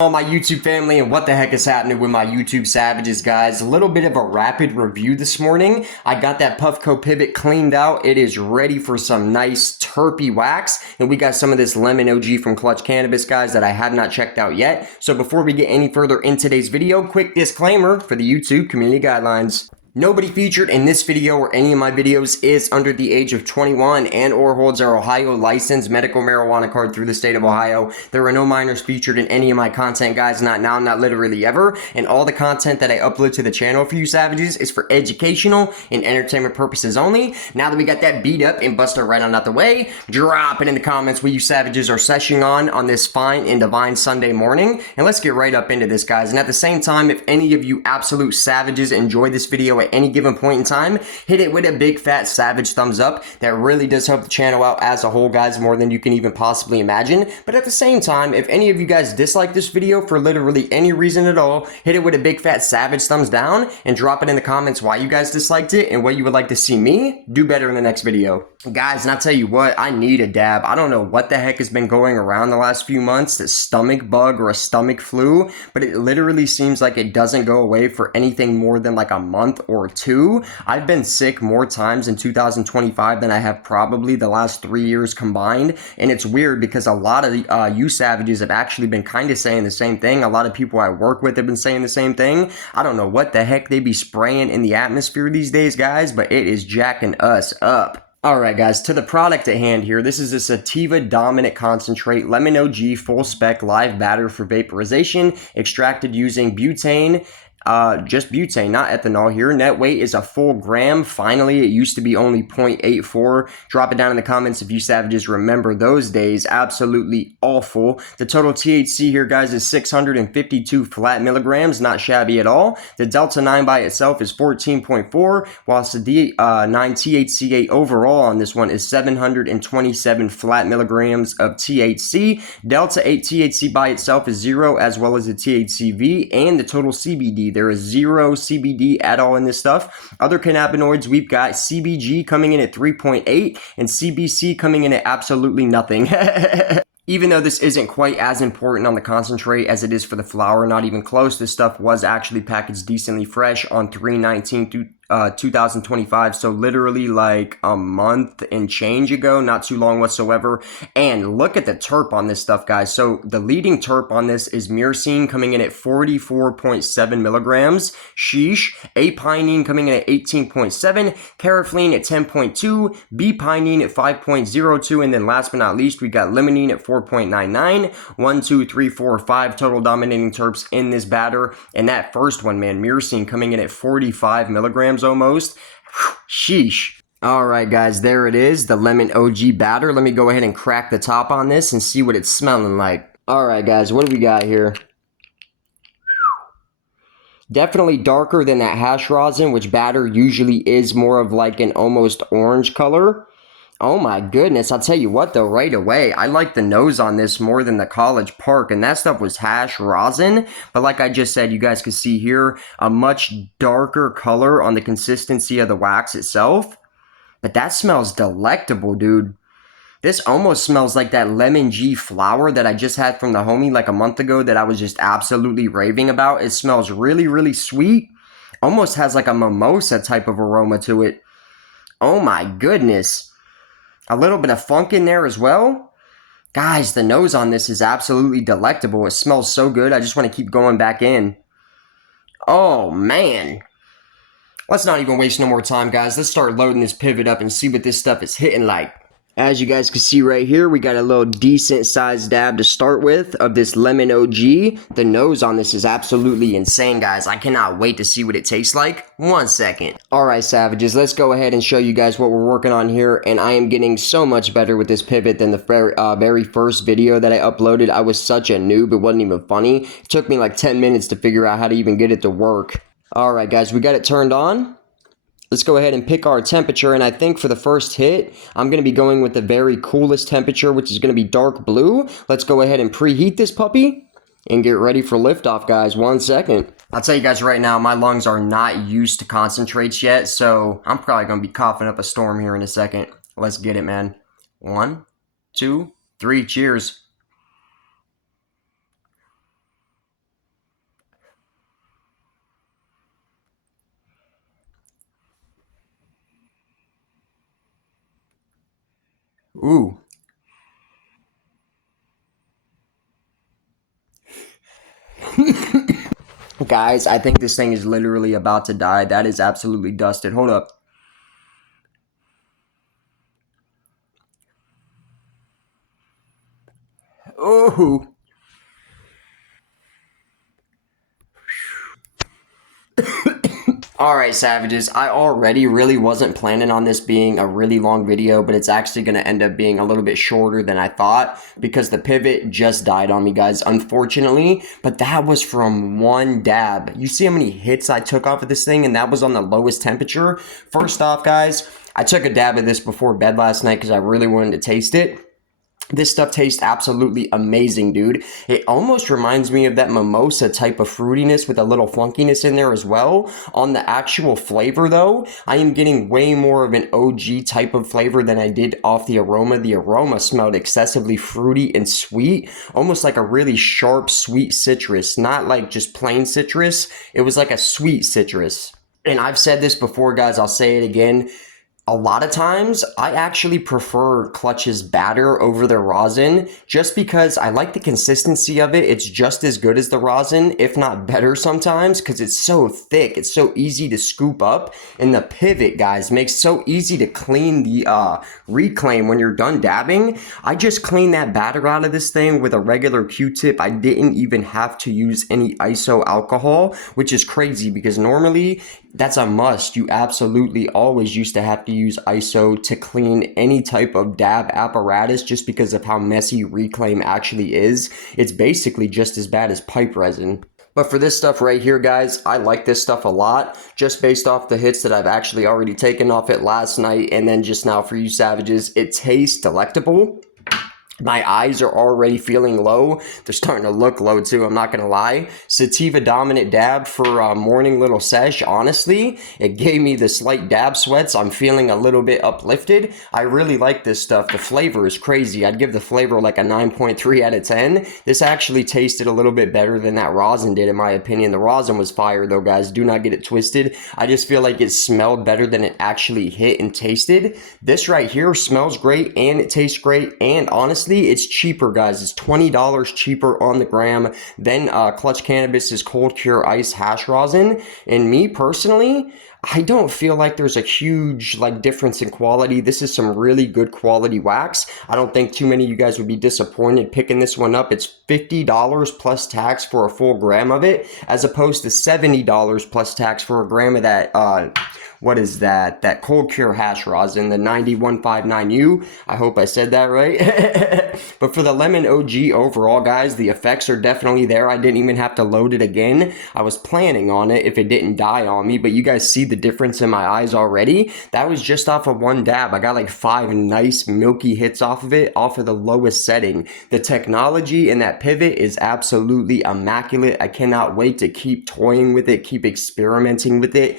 All my YouTube family, and what the heck is happening with my YouTube savages, guys? A little bit of a rapid review this morning. I got that Puffco pivot cleaned out. It is ready for some nice terpy wax, and we got some of this lemon OG from Klutch Cannabis, guys, that I have not checked out yet. So before we get any further in today's video, quick disclaimer for the YouTube community guidelines. Nobody featured in this video or any of my videos is under the age of 21 and or holds our Ohio licensed medical marijuana card through the state of Ohio. There are no minors featured in any of my content, guys, not now, not literally ever. And all the content that I upload to the channel for you savages is for educational and entertainment purposes only. Now that we got that beat up and busted right on out the way, drop it in the comments what you savages are seshing on this fine and divine Sunday morning. And let's get right up into this, guys. And at the same time, if any of you absolute savages enjoy this video at any given point in time, hit it with a big fat savage thumbs up. That really does help the channel out as a whole, guys, more than you can even possibly imagine. But at the same time, if any of you guys dislike this video for literally any reason at all, hit it with a big fat savage thumbs down and drop it in the comments why you guys disliked it and what you would like to see me do better in the next video. Guys, and I'll tell you what, I need a dab. I don't know what the heck has been going around the last few months, this stomach bug or a stomach flu, but it literally seems like it doesn't go away for anything more than like a month or two. I've been sick more times in 2025 than I have probably the last 3 years combined, and it's weird because a lot of you savages have actually been kind of saying the same thing. A lot of people I work with have been saying the same thing. I don't know what the heck they be spraying in the atmosphere these days, guys, but it is jacking us up. Alright guys, to the product at hand here, this is a sativa dominant concentrate lemon OG full spec live batter for vaporization, extracted using butane. Just butane, not ethanol here. Net weight is a full gram. Finally, it used to be only 0.84. Drop it down in the comments if you savages remember those days. Absolutely awful. The total THC here, guys, is 652 flat milligrams. Not shabby at all. The Delta 9 by itself is 14.4, whilst the 9 THCA overall on this one is 727 flat milligrams of THC. Delta 8 THC by itself is 0, as well as the THCV, and the total CBD. There is 0 CBD at all in this stuff. Other cannabinoids, we've got CBG coming in at 3.8 and CBC coming in at absolutely nothing. Even though this isn't quite as important on the concentrate as it is for the flower, not even close, this stuff was actually packaged decently fresh on 3/19/2025, so literally like a month and change ago, not too long whatsoever. And look at the terp on this stuff, guys. So the leading terp on this is myrcene coming in at 44.7 milligrams, sheesh, apinene coming in at 18.7, caraflene at 10.2, b-pinene at 5.02, and then last but not least, we got limonene at 4.99. 1, 2, 3, 4, 5 total dominating terps in this batter. And that first one, man, myrcene coming in at 45 milligrams almost. Sheesh. Alright guys, there it is, the lemon OG batter. Let me go ahead and crack the top on this and see what it's smelling like. Alright guys, what do we got here? Definitely darker than that hash rosin, which batter usually is more of like an almost orange color. Oh my goodness, I'll tell you what though, right away, I like the nose on this more than the College Park, and that stuff was hash rosin, but like I just said, you guys can see here, a much darker color on the consistency of the wax itself, but that smells delectable, dude. This almost smells like that lemon G flower that I just had from the homie like a month ago that I was just absolutely raving about. It smells really, really sweet, almost has like a mimosa type of aroma to it. Oh my goodness. A little bit of funk in there as well. Guys, the nose on this is absolutely delectable. It smells so good. I just want to keep going back in. Oh, man. Let's not even waste no more time, guys. Let's start loading this pivot up and see what this stuff is hitting like. As you guys can see right here, we got a little decent sized dab to start with of this lemon OG. The nose on this is absolutely insane, guys. I cannot wait to see what it tastes like. 1 second. Alright, savages, let's go ahead and show you guys what we're working on here. And I am getting so much better with this pivot than the very first video that I uploaded. I was such a noob, it wasn't even funny. It took me like 10 minutes to figure out how to even get it to work. Alright, guys, we got it turned on. Let's go ahead and pick our temperature, and I think for the first hit, I'm going to be going with the very coolest temperature, which is going to be dark blue. Let's go ahead and preheat this puppy and get ready for liftoff, guys. 1 second. I'll tell you guys right now, my lungs are not used to concentrates yet, so I'm probably going to be coughing up a storm here in a second. Let's get it, man. 1, 2, 3, cheers. Ooh. Guys, I think this thing is literally about to die. That is absolutely dusted. Hold up. Ooh. Alright, Savages, I already really wasn't planning on this being a really long video, but it's actually going to end up being a little bit shorter than I thought because the pivot just died on me, guys, unfortunately, but that was from one dab. You see how many hits I took off of this thing, and that was on the lowest temperature? First off, guys, I took a dab of this before bed last night because I really wanted to taste it. This stuff tastes absolutely amazing, dude. It almost reminds me of that mimosa type of fruitiness with a little flunkiness in there as well. On the actual flavor, though, I am getting way more of an OG type of flavor than I did off the aroma. The aroma smelled excessively fruity and sweet, almost like a really sharp, sweet citrus. Not like just plain citrus. It was like a sweet citrus. And I've said this before, guys. I'll say it again. A lot of times, I actually prefer Klutch's batter over their rosin just because I like the consistency of it. It's just as good as the rosin, if not better sometimes, because it's so thick. It's so easy to scoop up. And the pivot, guys, makes so easy to clean the reclaim when you're done dabbing. I just cleaned that batter out of this thing with a regular Q-tip. I didn't even have to use any iso alcohol, which is crazy because normally that's a must. You absolutely always used to have to use ISO to clean any type of dab apparatus just because of how messy reclaim actually is. It's basically just as bad as pipe resin. But for this stuff right here, guys, I like this stuff a lot just based off the hits that I've actually already taken off it last night and then just now for you Savages. It tastes delectable. My eyes are already feeling low. They're starting to look low too, I'm not gonna lie. Sativa dominant dab for a morning little sesh. Honestly, it gave me the slight dab sweats. I'm feeling a little bit uplifted. I really like this stuff. The flavor is crazy. I'd give the flavor like a 9.3 out of 10. This actually tasted a little bit better than that rosin did in my opinion. The rosin was fire though, guys. Do not get it twisted. I just feel like it smelled better than it actually hit and tasted. This right here smells great and it tastes great, and honestly, it's cheaper, guys. It's $20 cheaper on the gram than Klutch Cannabis's Cold Cure Ice Hash Rosin. And me personally, I don't feel like there's a huge difference in quality. This is some really good quality wax. I don't think too many of you guys would be disappointed picking this one up. It's $50 plus tax for a full gram of it, as opposed to $70 plus tax for a gram of that what is that? That Cold Cure Hash Rosin, the 9159U. I hope I said that right. But for the Lemon OG overall, guys, the effects are definitely there. I didn't even have to load it again. I was planning on it if it didn't die on me, but you guys see the difference in my eyes already. That was just off of one dab. I got like 5 nice milky hits off of it, off of the lowest setting. The technology in that pivot is absolutely immaculate. I cannot wait to keep toying with it, keep experimenting with it.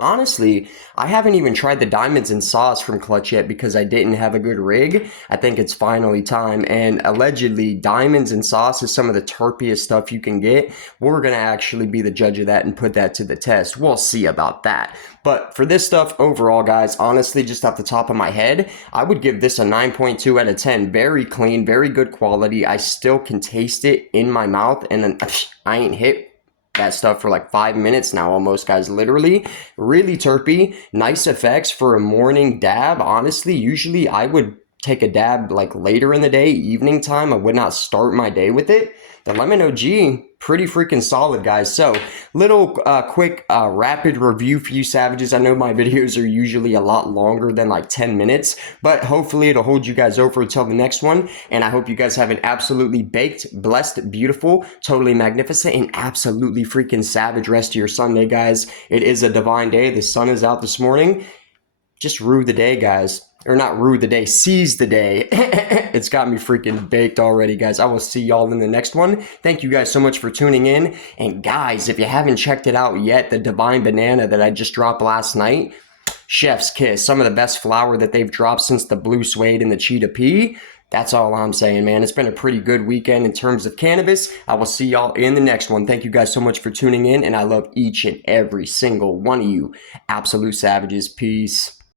Honestly, I haven't even tried the Diamonds and Sauce from Klutch yet because I didn't have a good rig. I think it's finally time. And allegedly, Diamonds and Sauce is some of the terpiest stuff you can get. We're going to actually be the judge of that and put that to the test. We'll see about that. But for this stuff overall, guys, honestly, just off the top of my head, I would give this a 9.2 out of 10. Very clean, very good quality. I still can taste it in my mouth, and then I ain't hit that stuff for like 5 minutes now almost, guys. Literally really terpy, nice effects for a morning dab. Honestly, usually I would take a dab like later in the day, evening time. I would not start my day with it. The Lemon OG, pretty freaking solid, guys. So little quick rapid review for you Savages. I know my videos are usually a lot longer than like 10 minutes, but hopefully it'll hold you guys over until the next one. And I hope you guys have an absolutely baked, blessed, beautiful, totally magnificent, and absolutely freaking savage rest of your Sunday, guys. It is a divine day. The sun is out this morning. Just rue the day, guys. Or not rue the day, seize the day. It's got me freaking baked already, guys. I will see y'all in the next one. Thank you guys so much for tuning in. And guys, if you haven't checked it out yet, the Divine Banana that I just dropped last night, chef's kiss. Some of the best flower that they've dropped since the Blue Suede and the Cheetah Pea. That's all I'm saying, man. It's been a pretty good weekend in terms of cannabis. I will see y'all in the next one. Thank you guys so much for tuning in, and I love each and every single one of you. Absolute Savages. Peace.